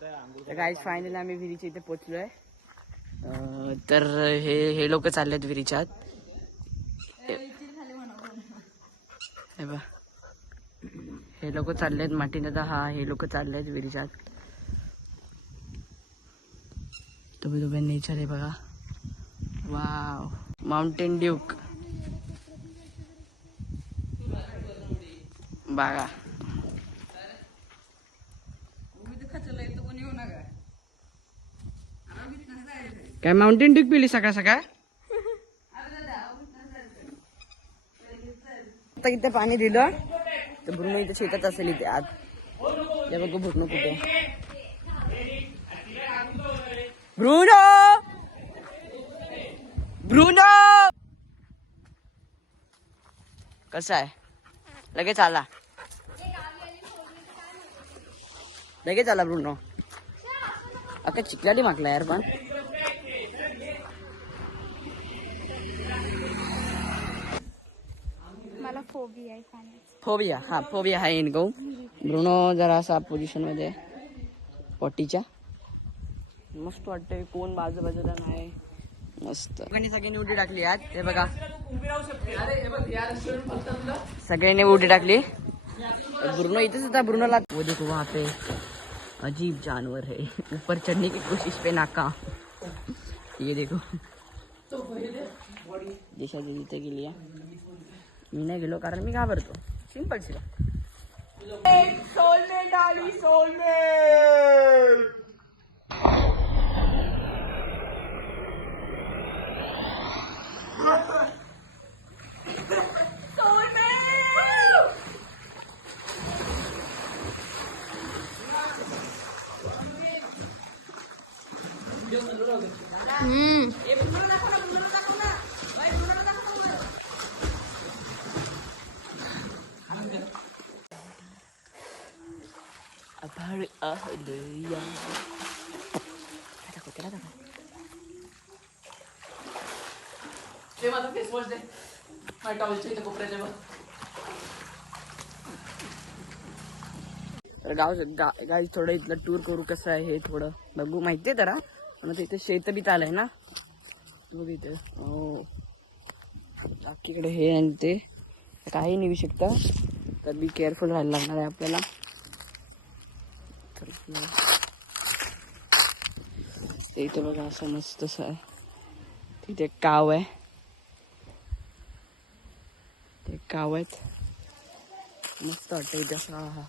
तर guys finally आम्ही विहिरीच्या इथे पोहोचलोय. तर हे लोक चाललेत विहिरीच्या आत. हे लोक चाललेत माटी दादा. हा हे लोक चाललेत विहिरीच्या आत. तुम्ही नेचर आहे बघा. वाव, माउंटेन ड्यूक बघा. काय माउंटेन ड्यूक पिली सकाळ सकाळ? आता इथे पाणी दिलं तर ब्रुनो इथे शेतात असेल इथे आत. हे बघ ब्रुनो कुठे. ब्रुनो ब्रुनो कसा आहे? लगेच आला. लगेच आला ब्रुनो. आता चिखलाडी मागला यार. पण मला फोबिया आहे पाण्याचा. फोबिया. हा फोबिया आहे इनगो. ब्रुनो जरा असा पोझिशन मध्ये पॉटीच्या. मस्त वाटतंय. कोण बाजूला नाही. मस्त. सगळ्यांनी उडी टाकली आज. हे बघा सगळ्यांनी उडी टाकली. ब्रुनो इथेच होता. ब्रुनोला वो देखो वहाँ पे अजीब जानवर है. ऊपर चढ़ने की कोशिश पे नाकाम. ये देखो दिशा जी इथे गेली आहे. मी नाही गेलो कारण मी घाबरतो. सिंपल सी सोलमेट आली. सोलमेट आभाळ आहलया. त्याला ते माझा फेस वॉश दे. माझ्या टॉवेलच्या इथे कोपऱ्याच्या बघ. तर गाई थोडं इथलं टूर करू. कसं आहे हे थोडं बघू. माहितीये जरा. पण इथे शेत बी चालय ना. बघ इथे. हो बाकीकडे हे आणि ते काही निघू शकता. तर बी केअरफुल राहायला लागणार आहे आपल्याला. ते इथं बघा असं मस्त असं आहे. तिथे काव आहे. ते काव आहेत. मस्त वाटतं इथे असं. हा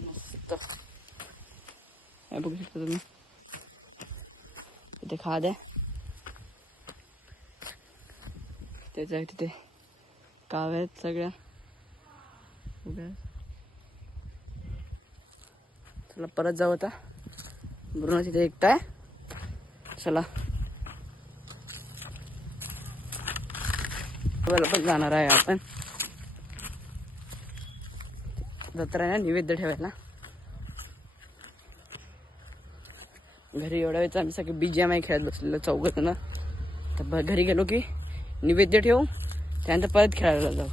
मस्त हे बघू शकता तुम्ही. इथे खाद आहे. त्याच्या तिथे काव आहेत सगळ्या. चला परत जाऊ आता. ब्रुनो तिथे एकटा आहे. चला पण जाणार आहे आपण. जत्रा आहे ना नैवेद्य ठेवायला. घरी एवढ्या वेळेस आम्ही सगळे BGMI खेळत बसलेलो चौघजण. तर घरी गेलो की नैवेद्य ठेवू. त्यानंतर परत खेळायला जाऊ.